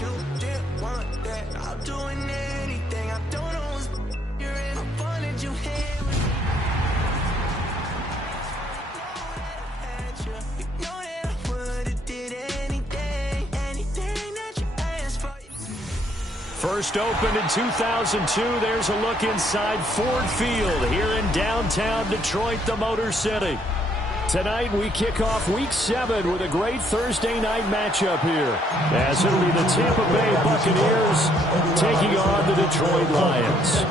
you didn't want that. I'm doing anything. I don't know what's you're in. I wanted you here. You know that I would've did anything that you asked for. First opened in 2002. There's a look inside Ford Field here in downtown Detroit, the Motor City. Tonight we kick off Week 7 with a great Thursday night matchup here, as it'll be the Tampa Bay Buccaneers taking on the Detroit Lions.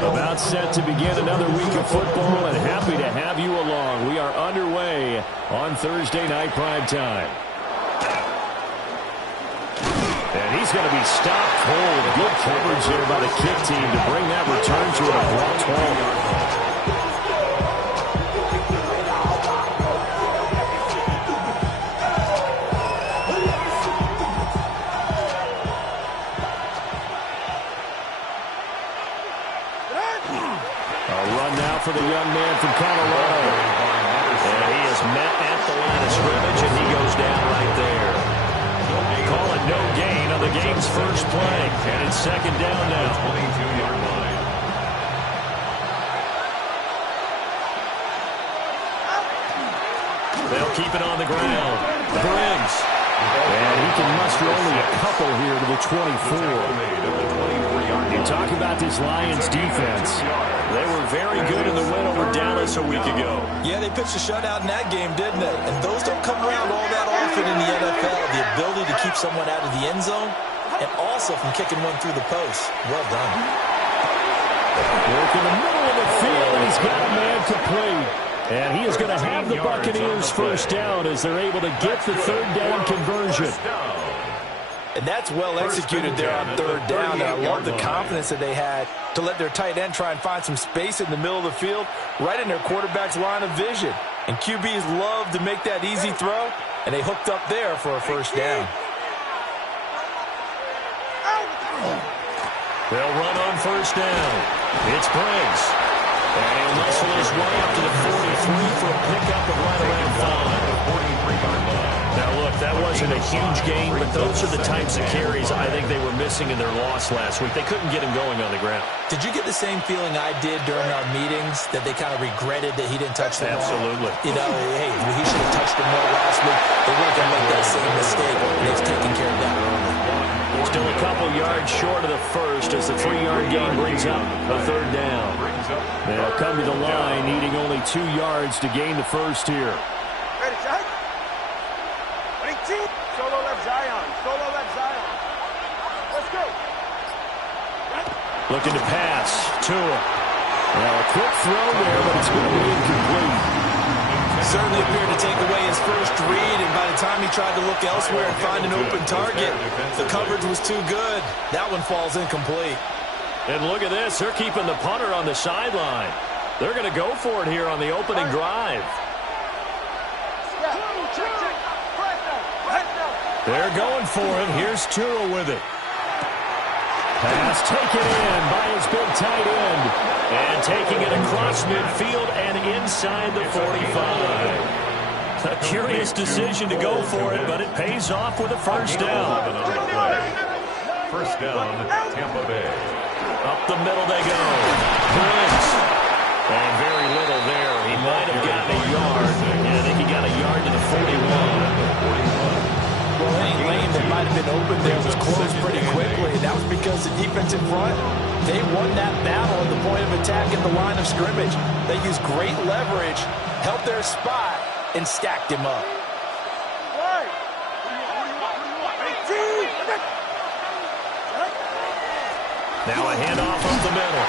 About set to begin another week of football, and happy to have you along. We are underway on Thursday night primetime. And he's going to be stopped cold. Good coverage here by the kick team to bring that return to an abrupt halt. For the young man from Colorado. And he is met at the line of scrimmage, and he goes down right there. Call it no gain on the game's first play. And it's second down now. 22-yard line. They'll keep it on the ground. Briggs. And he can muster only a couple here to the 24. You talk about this Lions defense. They were very good in the win over Dallas a week ago. Yeah, they pitched a shutout in that game, didn't they? And those don't come around all that often in the NFL. The ability to keep someone out of the end zone and also from kicking one through the post. Well done. Work in the middle of the field, and he's got a man complete. And he is going to have the Buccaneers first down as they're able to get the third down conversion. And that's well executed there on third down. I love the confidence that they had to let their tight end try and find some space in the middle of the field, right in their quarterback's line of vision. And QBs love to make that easy throw, and they hooked up there for a first down. They'll run on first down. It's Briggs. And he'll muscle his way up to the 43 for a pickup of right around 5. 43-yard line. Now, look, that wasn't a huge gain, but those are the types of carries I think they were missing in their loss last week. They couldn't get him going on the ground. Did you get the same feeling I did during our meetings, that they kind of regretted that he didn't touch the ball? Absolutely. You know, hey, he should have touched the ball last week. They weren't going to make that same mistake. They've taken care of that early. Still a couple yards short of the first as the 3-yard gain brings up a third down. They'll come to the line needing only 2 yards to gain the first here. Ready, Jack? 22. Solo left Zion. Solo left Zion. Let's go. Looking to pass. Tua. Well, a quick throw there, but it's going to be incomplete. Certainly appeared to take away his first read, and by the time he tried to look elsewhere and find an open target, the coverage was too good. That one falls incomplete. And look at this. They're keeping the punter on the sideline. They're going to go for it here on the opening drive. They're going for it. Here's Tua with it. Pass taken in by his big tight end. And taking it across midfield and inside the 45. A curious decision to go for it, but it pays off with a first down. First down, Tampa Bay. Up the middle they go. Briggs. And very little there. He might have gotten a yard. And I think he got a yard to the 41. Well, any lane that might have been open there was closed pretty quickly. And that was because the defense in front, they won that battle at the point of attack in the line of scrimmage. They used great leverage, held their spot, and stacked him up. Now a handoff up the middle.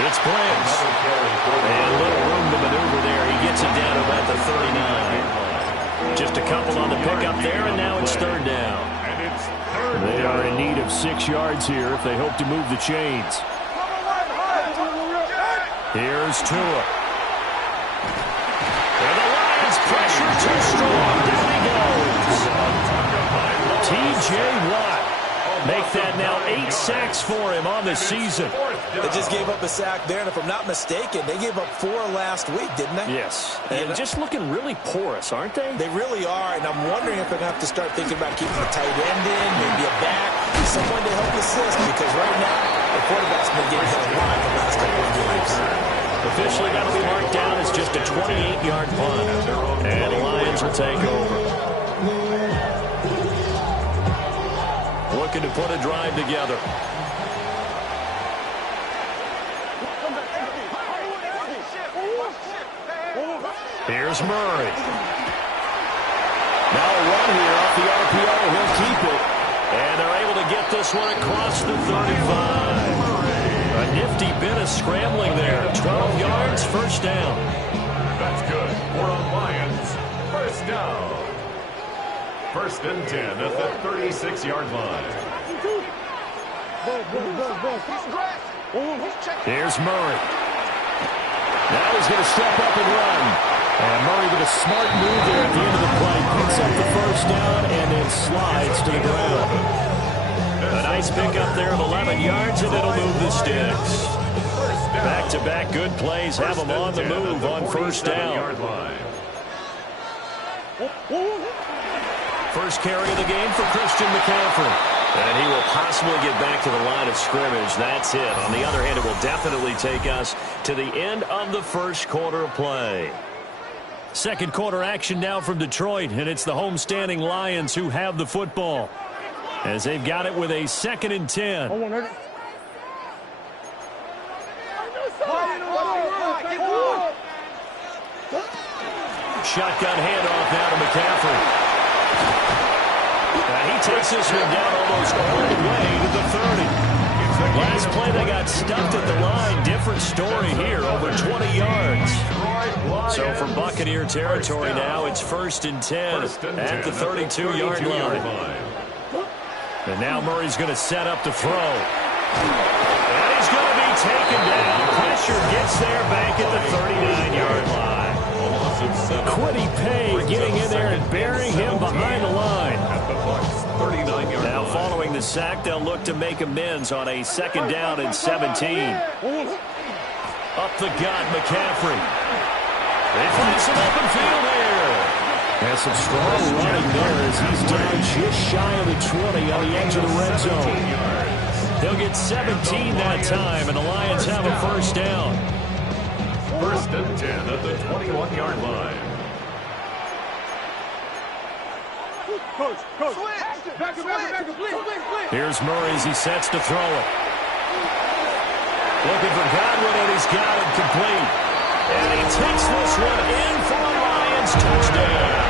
It's Briggs. And little room to maneuver there. He gets it down to about the 39. Just a couple on the pickup there, and now it's third down. They are in need of 6 yards here if they hope to move the chains. Here's Tua. And the Lions pressure too strong. Down he goes. T.J. Watt. Make that now 8 sacks for him on the season. They just gave up a sack there, and if I'm not mistaken, they gave up 4 last week, didn't they? Yes. And just looking really porous, aren't they? They really are, and I'm wondering if they're going to have to start thinking about keeping the tight end in, maybe a back, someone to help assist, because right now, the quarterback's been getting hit a lot the last couple of games. Officially got to be marked down as just a 28-yard punt. And the Lions will take over. Looking to put a drive together. Here's Murray. Now a run here off the RPO. He'll keep it. And they're able to get this one across the 35. A nifty bit of scrambling there. 12 yards, first down. That's good. We're on Lions. First down. First and 10 at the 36-yard line. Here's Murray. Now he's going to step up and run. And Murray with a smart move there at the end of the play. Picks up the first down and then slides to the ground. A nice pickup there of 11 yards, and it'll move the sticks. Back-to-back good plays have them on the move on first down. First carry of the game for Christian McCaffrey. And he will possibly get back to the line of scrimmage. That's it. On the other hand, it will definitely take us to the end of the first quarter of play. Second quarter action now from Detroit, and it's the homestanding Lions who have the football, as they've got it with a 2nd and 10. Shotgun handoff now to McCaffrey. And he takes this one down almost all the way to the 30. Last play they got stuffed at the line. Different story here, over 20 yards. So from Buccaneer territory now, it's 1st and 10 at the 32-yard line. And now Murray's going to set up to throw. And he's going to be taken down. Pressure gets there back at the 39-yard line. Quiddy Pay getting in there and burying him behind the line. Now following the sack, they'll look to make amends on a 2nd down and 17. Up the gut, McCaffrey. They find some open field here. Has some strong running there as he's down just shy of the 20 on the edge of the red zone. They'll get 17 that time, and the Lions have a first down. 1st and 10 at the 21-yard line. Here's Murray as he sets to throw it. Looking for Godwin, and he's got it complete. And he takes this one in for a Lions touchdown.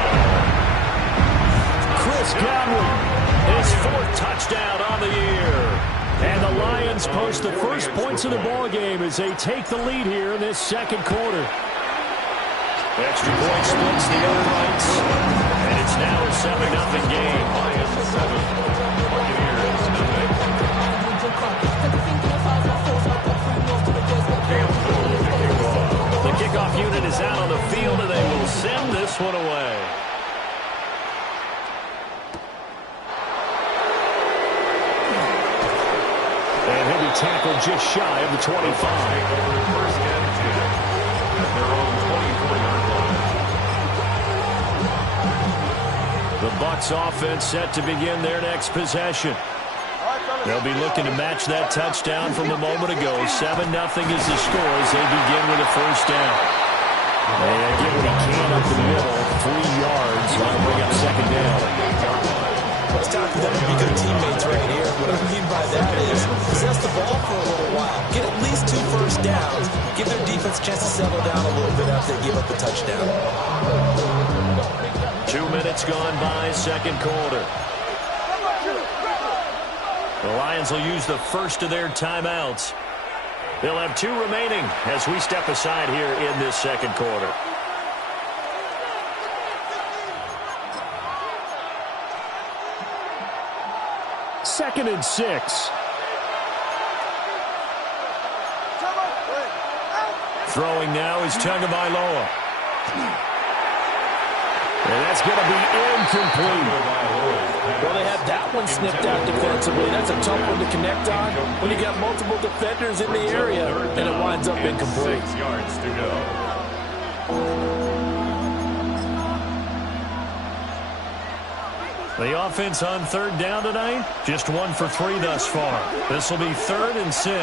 Chris Godwin, his 4th touchdown on the year. And the Lions post the first points of the ballgame as they take the lead here in this second quarter. Extra point splits the air rights. And it's now a 7-0 game. Lions 7, Buccaneers nothing. The kickoff unit is out on the field, and they will send this one away. And he'll be tackled just shy of the 25. First and 10 at their own 24-yard line. The Bucs offense set to begin their next possession. They'll be looking to match that touchdown from a moment ago. 7-0 is the score as they begin with a first down. And get what he can up the middle, 3 yards. Want to bring up 2nd down. It's time for them to be good teammates right here. What I mean by that is possess the ball for a little while. Get at least 2 first downs. Give their defense a chance to settle down a little bit after they give up a touchdown. 2 minutes gone by, second quarter. The Lions will use the first of their timeouts. They'll have 2 remaining as we step aside here in this second quarter. Second and 6. Throwing now is Tagovailoa. And that's going to be incomplete. Well, they had that one snipped out defensively. That's a tough one to connect on when you got multiple defenders in the area, and it winds up incomplete. 6 yards to go. The offense on third down tonight, just 1 for 3 thus far. This will be 3rd and 6. Able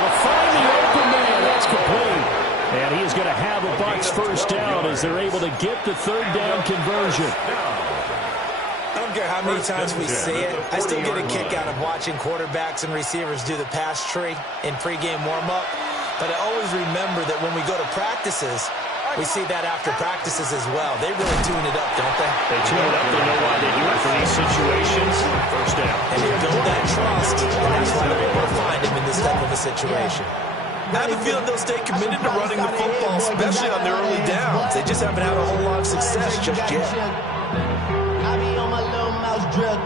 to find the open man. That's complete. And he is going to have a Bucs first down as they're able to get the third down conversion. I don't care how many times we see it. I still get a kick out of watching quarterbacks and receivers do the pass tree in pregame warm-up. But I always remember that when we go to practices, we see that after practices as well. They really tune it up, don't they? They tune it up. They know why they do it for these situations. First down. And they build that trust, and that's why they're able to find him in this type of a situation. I have a feeling they'll stay committed to running the football, especially on their early downs. They just haven't had a whole lot of success just yet. I be on my little mouse drill.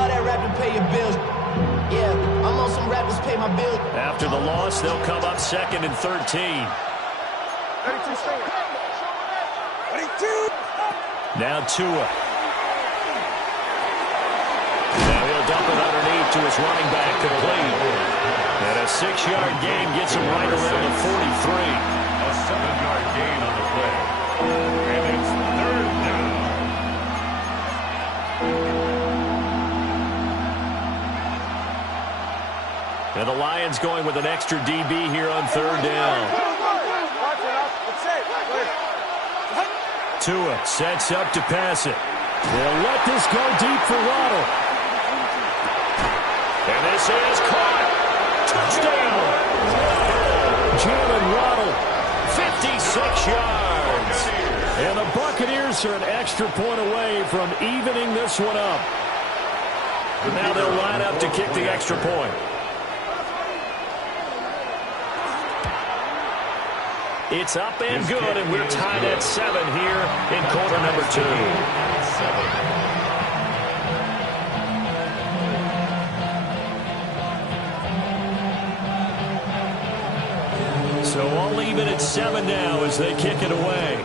All that rap to pay your bills. Yeah, I'm on some rappers pay my bills. After the loss, they'll come up 2nd and 13. 32 straight. 22. Now Tua. Now he'll dump it underneath to his running back, complete. And a 6-yard gain gets him right around the 43. A 7-yard gain on the play. And it's 3rd down. And the Lions going with an extra DB here on 3rd down. Tua sets up to pass it. They'll let this go deep for Waddle. And this is caught. Touchdown. Jalen Waddle, 56 yards. And the Buccaneers are an extra point away from evening this one up. Now they'll line up to kick the extra point. It's up and good, and we're tied at 7 here in quarter number 2. 7. So all even at 7 now as they kick it away.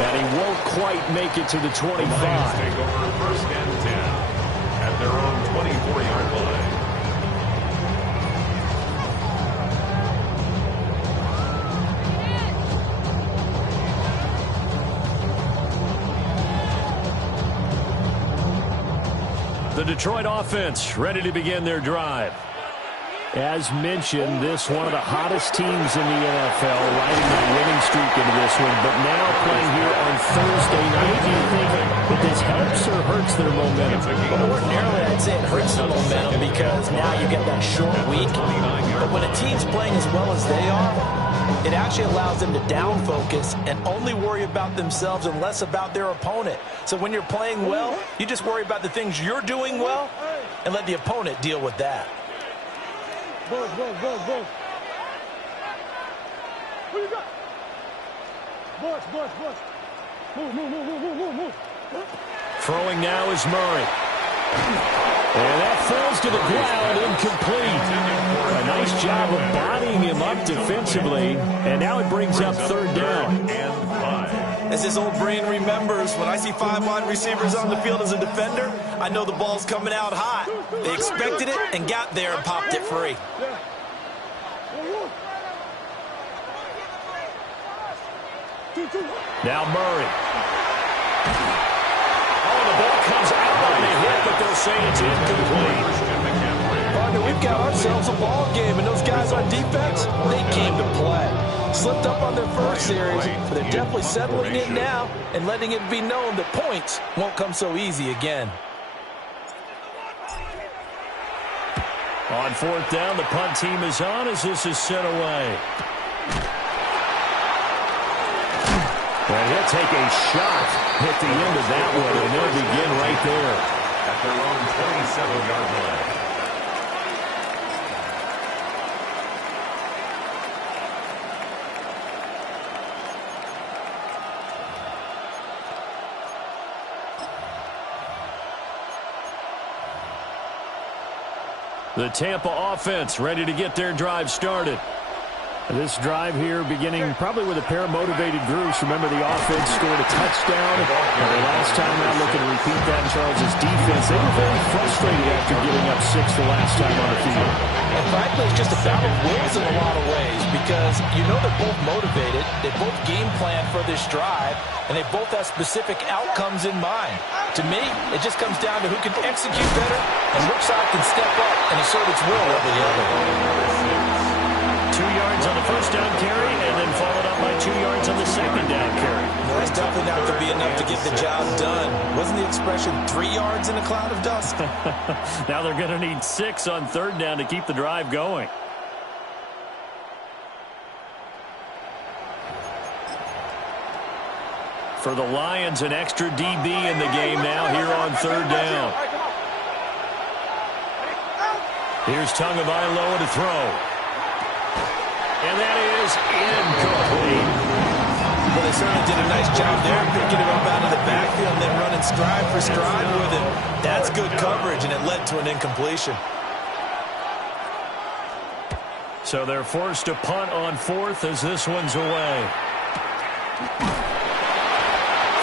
And he won't quite make it to the 25. The Lions take over 1st and 10 at their own 24-yard line. The Detroit offense ready to begin their drive. As mentioned, this one of the hottest teams in the NFL, riding their winning streak into this one, but now playing here on Thursday night. Do you think that this helps or hurts their momentum? Well, ordinarily, I'd say it hurts the momentum because now you get that short week. But when a team's playing as well as they are, it actually allows them to down focus and only worry about themselves and less about their opponent. So when you're playing well, you just worry about the things you're doing well and let the opponent deal with that. Go. Who you got? Bush. Move. Throwing now is Murray. And that falls to the ground, incomplete. A nice job of bodying him up defensively, and now it brings up 3rd down. And 5. As this old brain remembers, when I see 5 wide receivers on the field as a defender, I know the ball's coming out hot. They expected it and got there and popped it free. Now Murray. Oh, the ball comes out on the hit, but they'll say it's incomplete. Partner, we've got ourselves a ball game, and those guys on defense, they came to play. Slipped up on their first series, but they're definitely settling in now and letting it be known that points won't come so easy again. On 4th down, the punt team is on as this is sent away. And he'll take a shot at the end of that one, and they'll begin right there. At their own 27-yard line. The Tampa offense ready to get their drive started. This drive here beginning probably with a pair of motivated groups. Remember, the offense scored a touchdown. And the last time out, looking to repeat that in Charles' defense. They were very frustrated after giving up 6 the last time on the field. And frankly, it's just a battle of wills in a lot of ways because you know they're both motivated. They both game plan for this drive, and they both have specific outcomes in mind. To me, it just comes down to who can execute better and which side can step up and assert its will over the other. 2 yards on the first down carry, and then followed up by 2 yards on the second down carry. Well, that's definitely not going to be enough to get the job done. Wasn't the expression 3 yards in a cloud of dust? Now they're going to need 6 on third down to keep the drive going. For the Lions, an extra DB in the game now here on third down. Here's Tagovailoa to throw. And that is incomplete. Well, they certainly did a nice job there, picking him up out of the backfield and then running stride for stride with him. That's good coverage, and it led to an incompletion. So they're forced to punt on fourth as this one's away.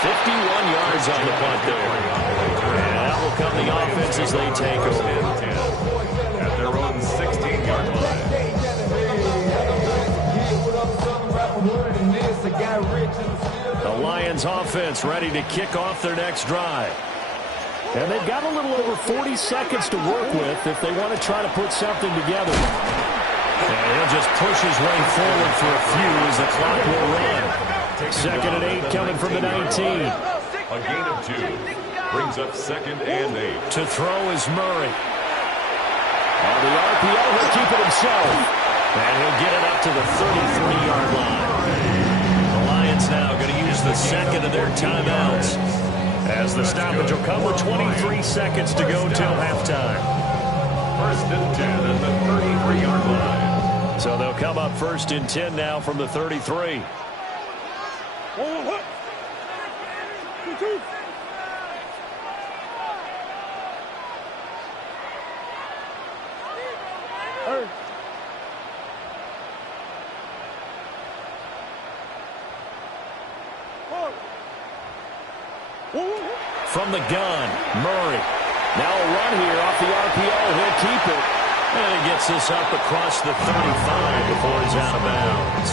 51 yards on the punt there. And that will come the offense as they take over. At their own 16-yard line. The Lions offense ready to kick off their next drive. And they've got a little over 40 seconds to work with if they want to try to put something together. And he'll just push his way forward for a few as the clock will run. 2nd and 8 coming from the 19. A gain of 2. Brings up 2nd and 8. To throw is Murray. On the RPO, he'll keep it himself. And he'll get it up to the 33-yard line. The Lions now going to use the second of their timeouts, as the stoppage will come with 23 seconds to go till halftime. 1st and 10 at the 33-yard line. So they'll come up 1st and 10 now from the 33. From the gun, Murray. Now a run here off the RPO. He'll keep it. And he gets this up across the 35 before he's out of bounds.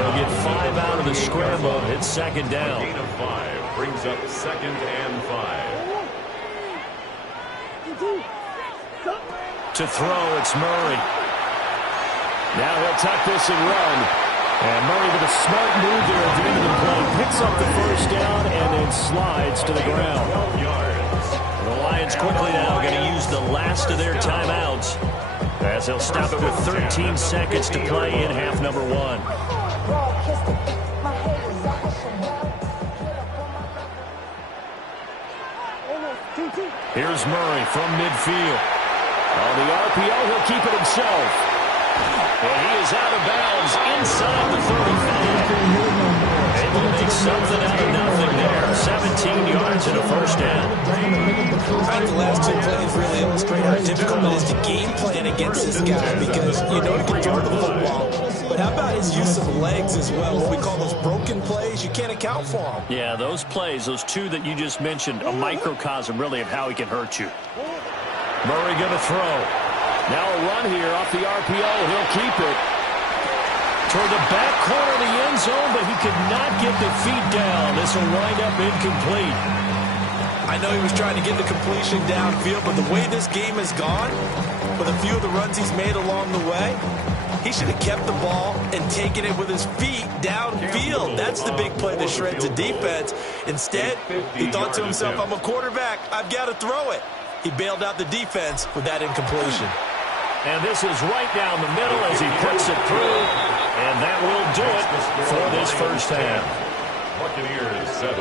They'll get 5 out of the scramble. It's 2nd down. A gain of 5 brings up 2nd and 5. To throw, it's Murray. Now he'll tuck this and run. And Murray with a smart move there at the end of the play. Picks up the first down and then slides to the ground. The Lions quickly now going to use the last of their timeouts, as they'll stop it with 13 seconds to play in half number 1. Here's Murray from midfield. On the RPO, he'll keep it himself. And he is out of bounds inside the 35. Able to make something out of nothing there. 17 yards and a first down. I think the last 2 plays really illustrate how difficult it is to game plan against this guy, because you know he can throw the football. But how about his use of legs as well? What we call those broken plays, you can't account for them. Yeah, those plays, those 2 that you just mentioned, a microcosm really of how he can hurt you. Murray going to throw. Now a run here off the RPO. He'll keep it toward the back corner of the end zone, but he could not get the feet down. This will wind up incomplete. I know he was trying to get the completion downfield, but the way this game has gone, with a few of the runs he's made along the way, he should have kept the ball and taken it with his feet downfield. That's the big play that shreds a defense. Instead, he thought to himself, I'm a quarterback, I've got to throw it. He bailed out the defense with that incompletion. And this is right down the middle as he puts it through. And that will do it for this first half. Buccaneers 7.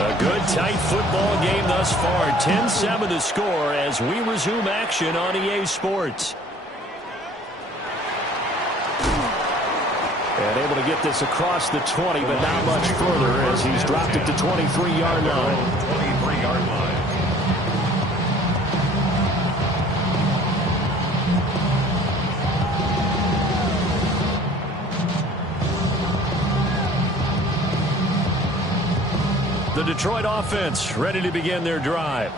A good tight football game thus far. 10-7 to score as we resume action on EA Sports. And able to get this across the 20, but not much further as he's dropped it to 23-yard line. 23-yard line. The Detroit offense ready to begin their drive.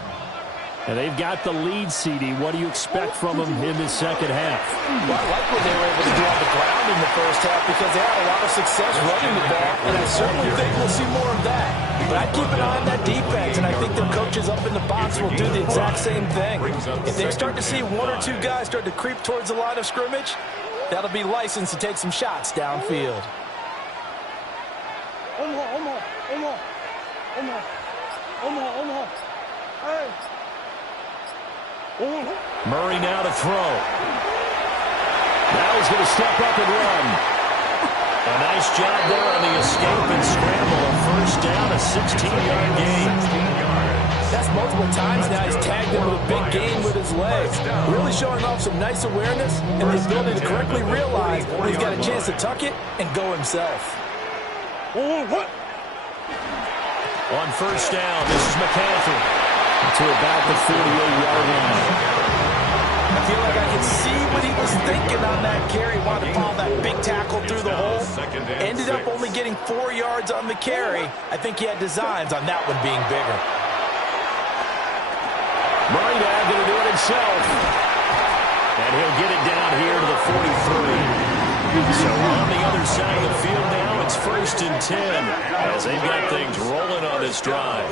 And they've got the lead, CD. What do you expect from them in the second half? Well, I like what they were able to do on the ground in the first half because they had a lot of success running the ball, and I certainly think we'll see more of that. But I'd keep an eye on that defense, and I think their coaches up in the box will do the exact same thing. If they start to see one or two guys start to creep towards the line of scrimmage, that'll be licensed to take some shots downfield. Murray now to throw. Now he's going to step up and run. A nice job there on the escape and scramble. A first down, a 16-yard gain. That's multiple times now. He's tagged him with a big gain with his legs. Really showing off some nice awareness and the ability to correctly realize when he's got a chance to tuck it and go himself. On first down, this is McCaffrey to about the 48-yard line. I feel like I can see what he was thinking on that carry. Wanted to follow that big tackle through the hole. Ended up only getting 4 yards on the carry. I think he had designs on that one being bigger. Murray now going to do it himself. And he'll get it down here to the 43. So on the other side of the field now, it's 1st and 10 as they've got things rolling on this drive.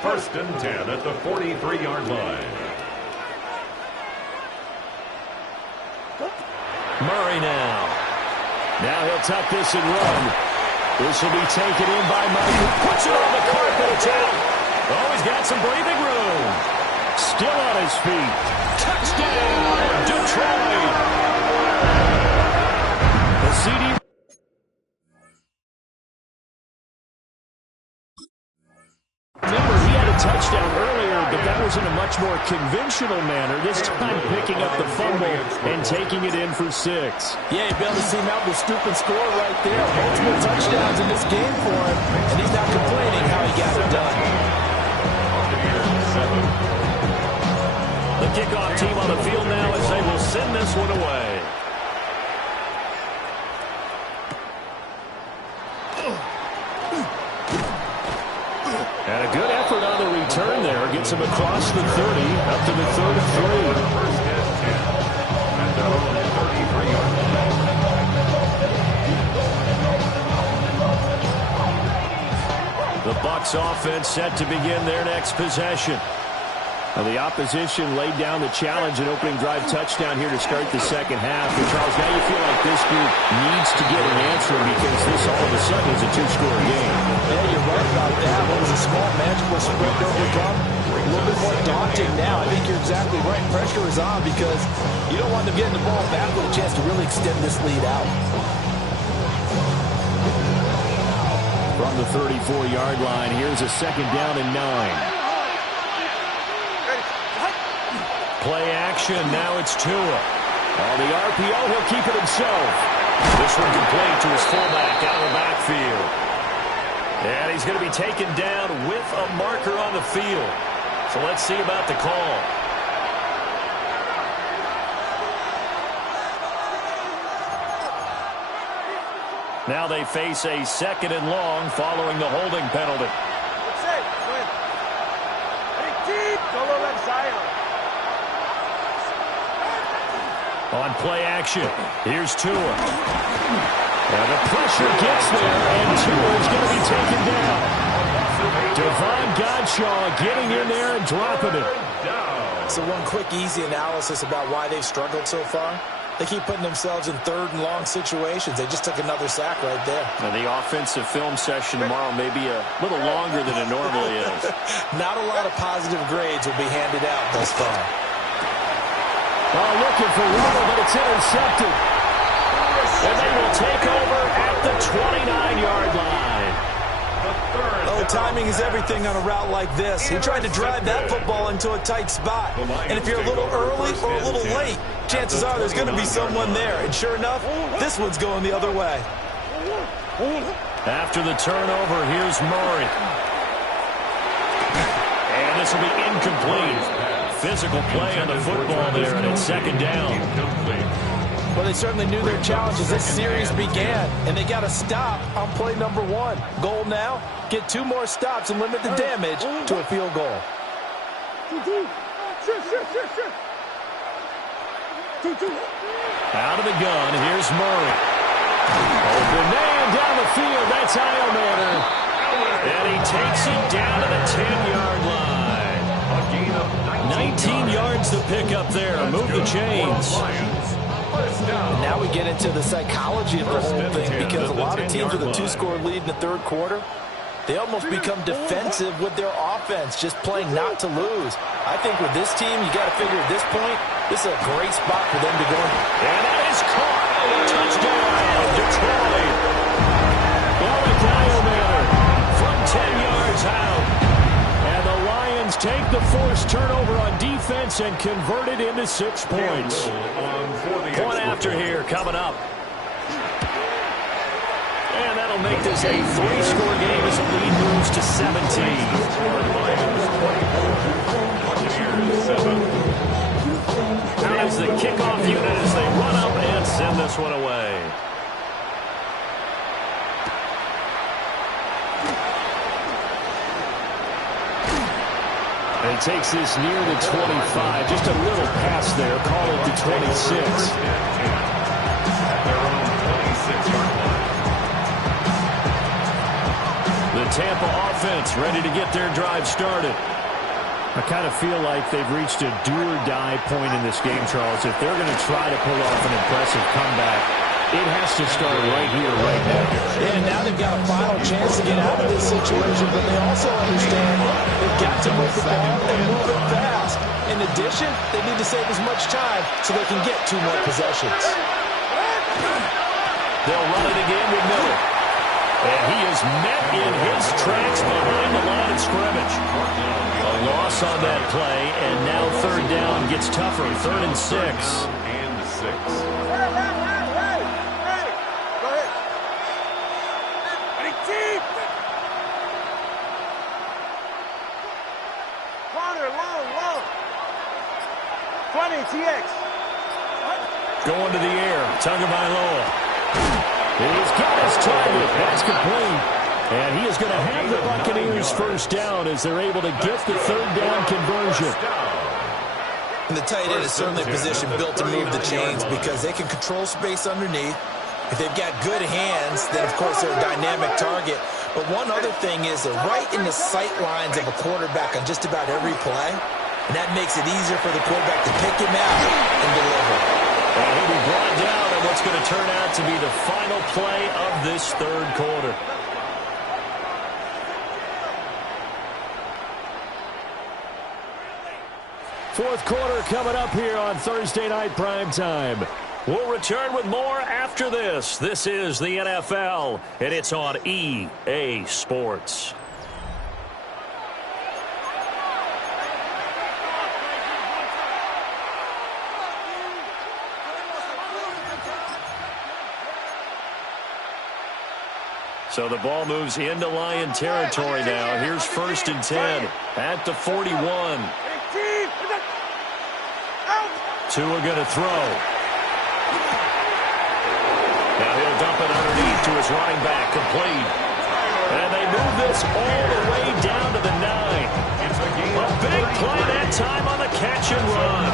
1st and 10 at the 43-yard line. Murray now. Now he'll tuck this and run. This will be taken in by Murray, who puts it on the carpet. It's out. Oh, he's got some breathing room. Still on his feet. Touchdown, Detroit. The CD. Remember, he had a touchdown earlier, but that was in a much more conventional manner. This time picking up the fumble and taking it in for 6. Yeah, you'll be able to see him out with the scoop and score right there. Multiple touchdowns in this game for him, and he's not complaining how he got it done. The kickoff team on the field now as they will send this one away. And a good effort on the return there. Gets him across the 30, up to the 33. First and 10 at their own 33-yard line. The Bucs offense set to begin their next possession. Now the opposition laid down the challenge and opening drive touchdown here to start the second half. And Charles, now you feel like this group needs to get an answer because this all of a sudden is a 2-score game. Yeah, you're right about that. What was a small manageable spread to overcome? A little bit more daunting now. I think you're exactly right. Pressure is on because you don't want them getting the ball back with a chance to really extend this lead out. From the 34-yard line, here's a 2nd down and 9. Play action, now it's Tua. On the RPO, he'll keep it himself. This one complete to his fullback out of the backfield. And he's going to be taken down with a marker on the field. So let's see about the call. Now they face a 2nd and long following the holding penalty. Let's say, go ahead. Hey, solo left Zion. On play action, here's Tua. And the pressure gets there, and Tua is going to be taken down. Devon Godshaw getting in there and dropping it. So one quick, easy analysis about why they've struggled so far. They keep putting themselves in 3rd and long situations. They just took another sack right there. And the offensive film session tomorrow may be a little longer than it normally is. Not a lot of positive grades will be handed out thus far. Looking for Waddle, but it's intercepted. And they will take over at the 29-yard line. Oh, timing is everything on a route like this. He tried to drive that football into a tight spot. And if you're a little early or a little late, chances are there's going to be someone there. And sure enough, this one's going the other way. After the turnover, here's Murray. And this will be incomplete. Physical play on the football there, and it's second down. Well, they certainly knew their challenge as this series began, and they got to stop on play number 1. Goal now, get 2 more stops and limit the damage to a field goal. Out of the gun, here's Murray. Open man down the field, that's Iomatter. And he takes it down to the 10-yard line. A gain of 19 yards to pick up there. Move the chains. Now we get into the psychology of the whole thing, because a lot of teams with a 2-score lead in the third quarter, they almost become defensive with their offense, just playing not to lose. I think with this team, you got to figure at this point, this is a great spot for them to go. And that is caught. Touchdown, Detroit. Eric Iomatter from 10 yards out. And the Lions take the forced turnover on defense and convert it into 6 points. Point after here coming up. And that'll make this a 3-score game as the lead moves to 17. As the kickoff unit as they run up and send this one away. And it takes this near the 25. Just a little pass there. Call it the 26. The Tampa offense ready to get their drive started. I kind of feel like they've reached a do-or-die point in this game, Charles. If they're going to try to pull off an impressive comeback, it has to start right here, right now. Yeah, now they've got a final chance to get out of this situation, but they also understand they've got to move the ball and move it fast. In addition, they need to save as much time so they can get 2 more possessions. They'll run it again with Miller. And he is met in his tracks behind the line of scrimmage. A loss on that play, and now third down gets tougher. 3rd and 6. And 6. Going to the air. Tagovailoa. He's got his target. That's complete. And he is going to have the Buccaneers first down as they're able to get the third down conversion. And the tight end is certainly a position built to move the chains because they can control space underneath. If they've got good hands, then of course they're a dynamic target. But one other thing is they're right in the sight lines of a quarterback on just about every play. And that makes it easier for the quarterback to pick him out and deliver. And he'll be brought down on what's going to turn out to be the final play of this third quarter. Fourth quarter coming up here on Thursday Night Primetime. We'll return with more after this. This is the NFL, and it's on EA Sports. So the ball moves into Lion territory now. Here's 1st and 10 at the 41. Tua going to throw. Now he'll dump it underneath to his running back, complete. And they move this all the way down to the 9. A big play that time on the catch and run.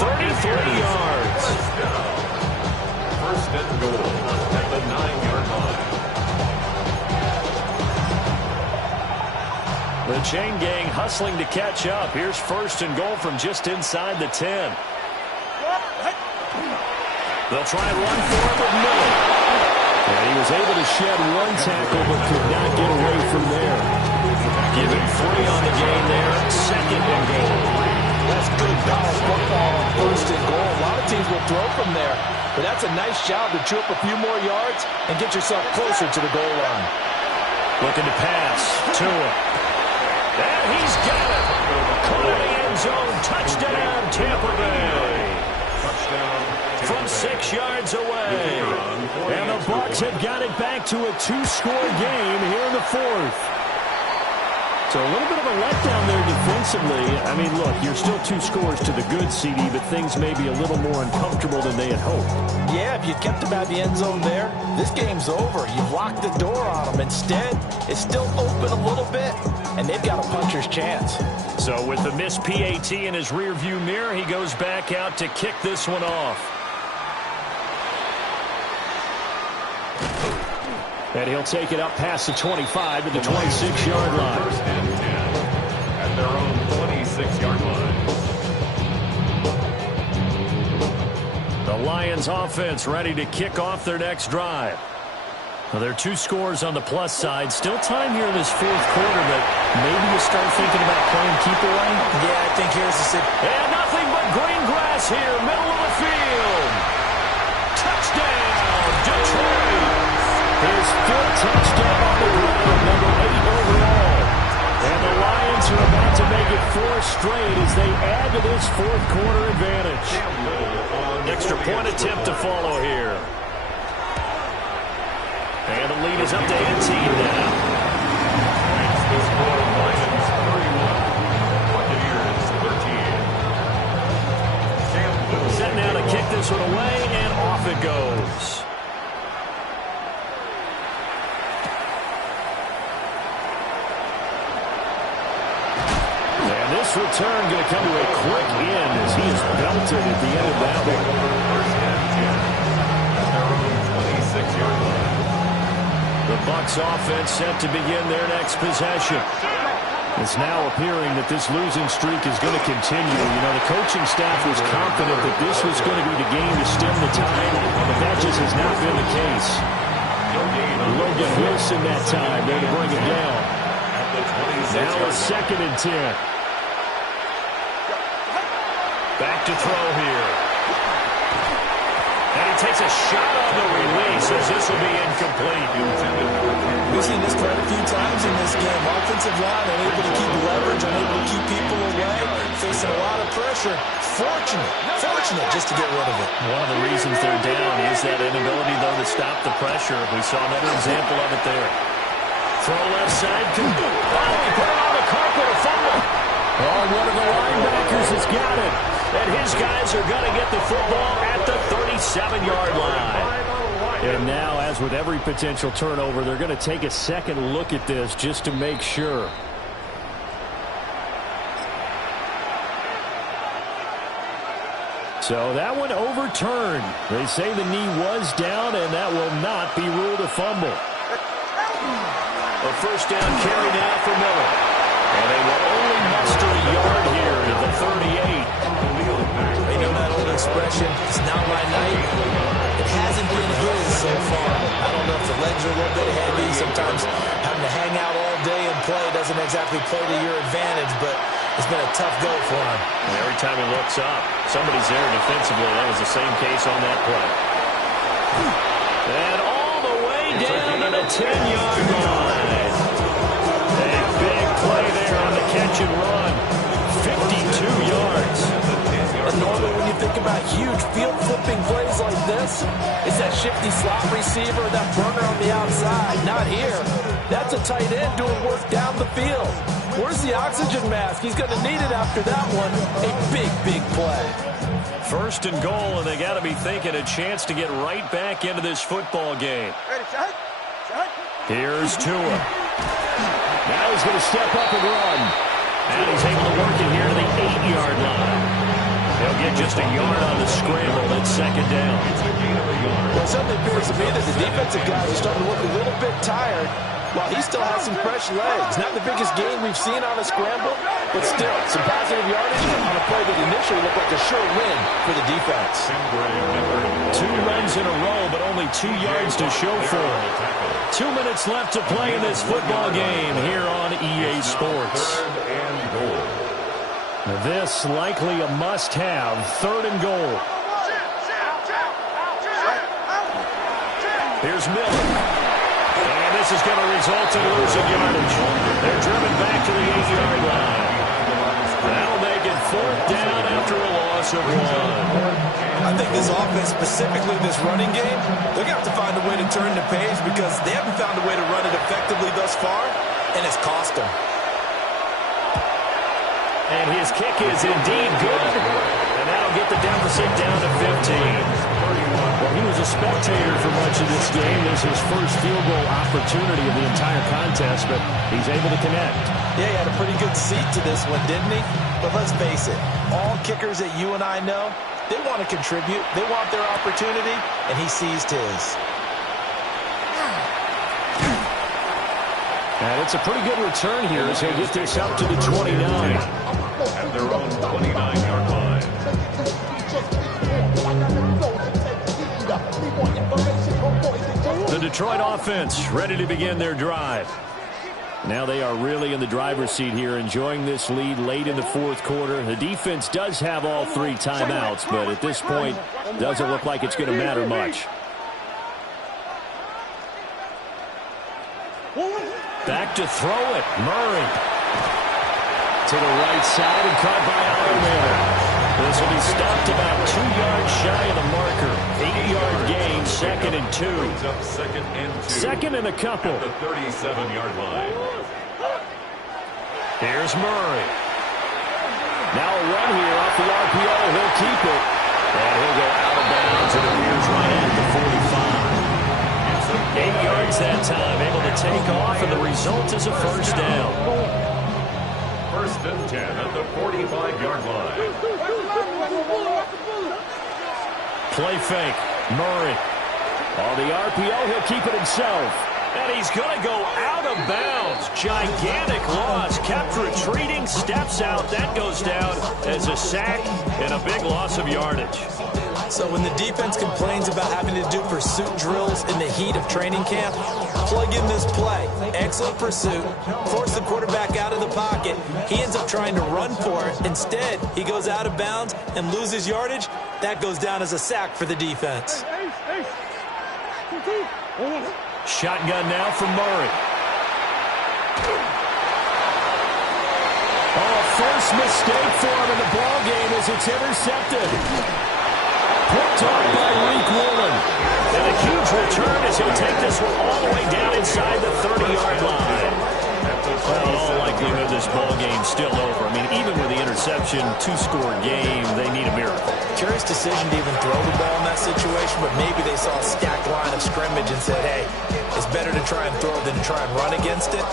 33 yards. First and goal at the 9-yard line. The chain gang hustling to catch up. Here's 1st and goal from just inside the 10. They'll try and run for it with Miller. And he was able to shed 1 tackle but could not get away from there. Give him 3 on the game there. 2nd and goal. That's good college football on 1st and goal. A lot of teams will throw from there. But that's a nice job to chew up a few more yards and get yourself closer to the goal line. Looking to pass. Tua. And he's got it. Caught in the end zone. Touchdown, Tampa Bay. From 6 yards away. And the Bucs have got it back to a 2-score game here in the 4th. So a little bit of a letdown there defensively. I mean, look, you're still 2 scores to the good, CD, but things may be a little more uncomfortable than they had hoped. Yeah, if you kept them out of the end zone there, this game's over. You've locked the door on them. Instead, it's still open a little bit, and they've got a puncher's chance. So with the missed PAT in his rearview mirror, he goes back out to kick this one off. And he'll take it up past the 25 to the 26-yard line. First and 10 at their own 26-yard line. The Lions offense ready to kick off their next drive. Well, there are 2 scores on the plus side. Still time here in this 4th quarter, but maybe you start thinking about playing keep away. Yeah, I think here's the sit. And nothing but green grass here, middle of the field. Touchdown, Detroit. His 5th touchdown on the ground, number 8 overall. And the Lions are about to make it 4 straight as they add to this 4th quarter advantage. Extra point attempt to follow here. And the lead is up to 18 now. The score, Lions 31, Buccaneers 13. Set now to kick this one away, and off it goes. This return going to come to a quick end as he is belted at the end of that one. First and 10 at their own 26-yard line. The Bucs offense set to begin their next possession. It's now appearing that this losing streak is going to continue. You know, the coaching staff was confident that this was going to be the game to stem the tide, but that just has not been the case. Logan Wilson that time there to bring it down. Now a 2nd and 10. Back to throw here. And he takes a shot on the release as this will be incomplete. We've seen this quite a few times in this game. Offensive line unable to keep leverage, unable to keep people away, facing a lot of pressure. Fortunate just to get rid of it. One of the reasons they're down is that inability, though, to stop the pressure. We saw another example of it there. Throw left side. He put it on the carpet, a fumble. Oh, one of the linebackers has got it. And his guys are going to get the football at the 37-yard line. And now, as with every potential turnover, they're going to take a second look at this just to make sure. So that one overturned. They say the knee was down, and that will not be ruled a fumble. A first down carry now for Miller. And they will only muster a yard here at the 38. They know that old expression, it's not my night. It hasn't been his so far. I don't know if the legs are a little bit heavy. Sometimes having to hang out all day and play doesn't exactly play to your advantage, but it's been a tough go for him. And every time he looks up, somebody's there defensively. That was the same case on that play. And all the way down to the 10-yard line. A big play there on the catch and run. 52 yards. And normally when you think about huge field-flipping plays like this, it's that shifty slot receiver, that burner on the outside. Not here. That's a tight end doing work down the field. Where's the oxygen mask? He's going to need it after that one. A big play. First and goal, and they got to be thinking a chance to get right back into this football game. Ready, shot. Here's Tua. Now he's going to step up and run. And he's able to work it here to the 8-yard line. They'll get just a yard on the scramble. That's second down. Well, something appears to me that the defensive guys are starting to look a little bit tired while he still has some fresh legs. Not the biggest gain we've seen on a scramble, but still some positive yardage on a play that initially looked like a sure win for the defense. 2 runs in a row, but only 2 yards to show for it. 2 minutes left to play in this football game here on EA Sports. This likely a must-have. 3rd and goal. Here's Miller. And this this is going to result in losing yardage. They're driven back to the 8-yard line. That'll make it 4th down after a loss of 1. I think this offense, specifically this running game, they're going to have to find a way to turn the page because they haven't found a way to run it effectively thus far, and it's cost them. And his kick is indeed good, and that'll get the deficit down to 15. Well, he was a spectator for much of this game. This is his first field goal opportunity of the entire contest, but he's able to connect. Yeah, he had a pretty good seat to this one, didn't he? But let's face it, all kickers that you and I know, they want to contribute. They want their opportunity, and he seized his. And it's a pretty good return here as he'll get this up to the 29. At their own 29-yard line. The Detroit offense ready to begin their drive. Now they are really in the driver's seat here, enjoying this lead late in the 4th quarter. The defense does have all 3 timeouts, but at this point, doesn't look like it's going to matter much. Back to throw it. Murray. To the right side and caught by Alderman. This will be stopped about 2 yards shy of the marker. 8-yard gain, 2nd and 2. Second and 2. Second and a couple. At the 37-yard line. Here's Murray. Now a run here off the RPO. He'll keep it. And he'll go out of bounds. It appears right at the 45. 8 yards that time. Able to take off, and the result is a first down. 1st and 10 at the 45-yard line. Play fake. Murray. On the RPO, he'll keep it himself. And he's going to go out of bounds. Gigantic loss. Kept retreating. Steps out. That goes down as a sack and a big loss of yardage. So when the defense complains about having to do pursuit drills in the heat of training camp, plug in this play. Excellent pursuit. Force the quarterback out of the pocket. He ends up trying to run for it. Instead, he goes out of bounds and loses yardage. That goes down as a sack for the defense. Shotgun now from Murray. Oh, first mistake for him in the ball game as it's intercepted. Picked off by Reek Woolen. And a huge return as he'll take this one all the way down inside the 30-yard line. Well, in all likelihood, this ball game's still over. I mean, even with the interception, 2-score game, they need a miracle. Curious decision to even throw the ball in that situation, but maybe they saw a stacked line of scrimmage and said, hey, it's better to try and throw than to try and run against it.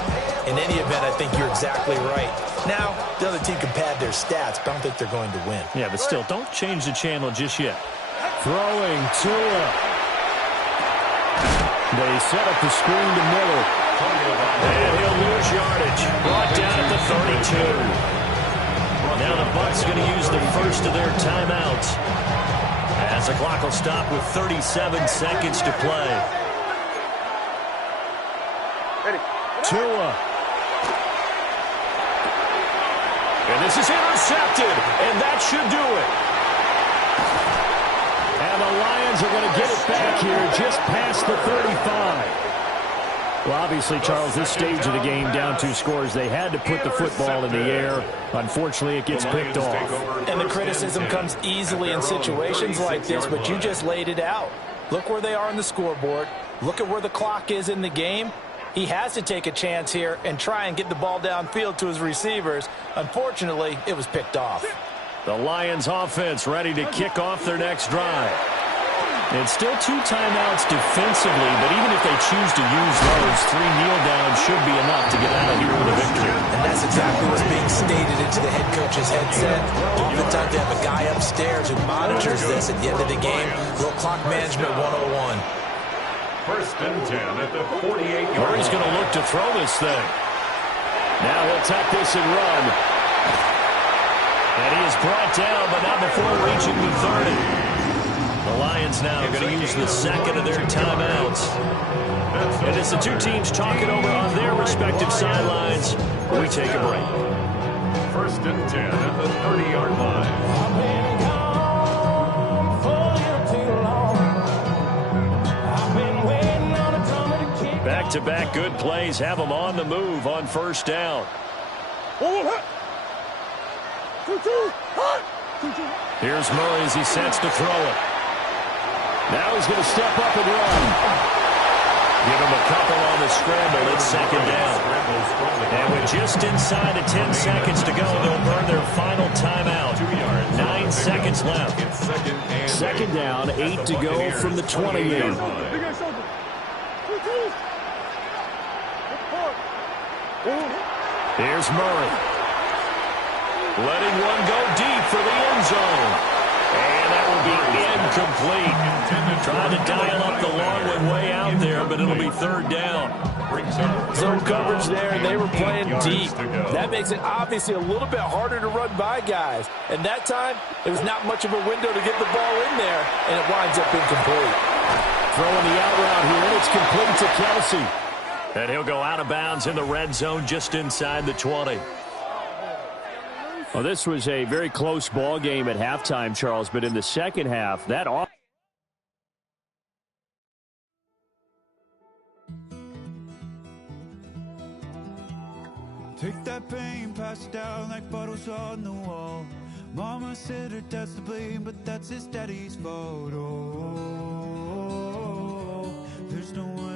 In any event, I think you're exactly right. Now, the other team can pad their stats, but I don't think they're going to win. Yeah, but still, don't change the channel just yet. Throwing Tua. They set up the screen to Miller. And he'll lose yardage. Brought down at the 32. Now the Bucs going to use the first of their timeouts, as the clock will stop with 37 seconds to play. Tua. And this is intercepted, and that should do it. And the Lions are going to get it back here just past the 35. Well, obviously, Charles, this stage of the game, down 2 scores, they had to put the football in the air. Unfortunately, it gets picked off. And the criticism comes easily in situations like this, but you just laid it out. Look where they are on the scoreboard. Look at where the clock is in the game. He has to take a chance here and try and get the ball downfield to his receivers. Unfortunately, it was picked off. The Lions offense ready to kick off their next drive. And still 2 timeouts defensively, but even if they choose to use those, 3 kneel downs should be enough to get out of here with a victory. And that's exactly what's being stated into the head coach's headset. Oftentimes they have a guy upstairs who monitors this at the end of the game. Little clock management 101. 1st and 10 at the 48-yard line. Murray's going to look to throw this thing. Now he'll tuck this and run. And he is brought down, but not before reaching the 30. The Lions now going to use the second of their timeouts. And as the 2 teams talking over on their respective sidelines, we take a break. 1st and 10 at the 30-yard line. Back Back-to-back good plays have them on the move on first down. Here's Murray as he sets to throw it. Now he's going to step up and run. Give him a couple on the scramble. It's second down. And with just inside of 10 seconds to go, they'll burn their final timeout. 9 seconds left. Second down, 8 to go from the 28. Here's Murray. Letting one go deep for the end zone. And that will be incomplete. Trying to dial up the long one way out there, but it'll be third down. Zone coverage there, and they were playing deep. That makes it obviously a little bit harder to run by guys. And that time, there was not much of a window to get the ball in there, and it winds up incomplete. Throwing the out route here, and it's complete to Kelsey. And he'll go out of bounds in the red zone just inside the 20. Well, this was a very close ball game at halftime, Charles, but in the second half, that off. Take that pain, pass it down like bottles on the wall. Mama said her dad's to blame, but that's his daddy's photo.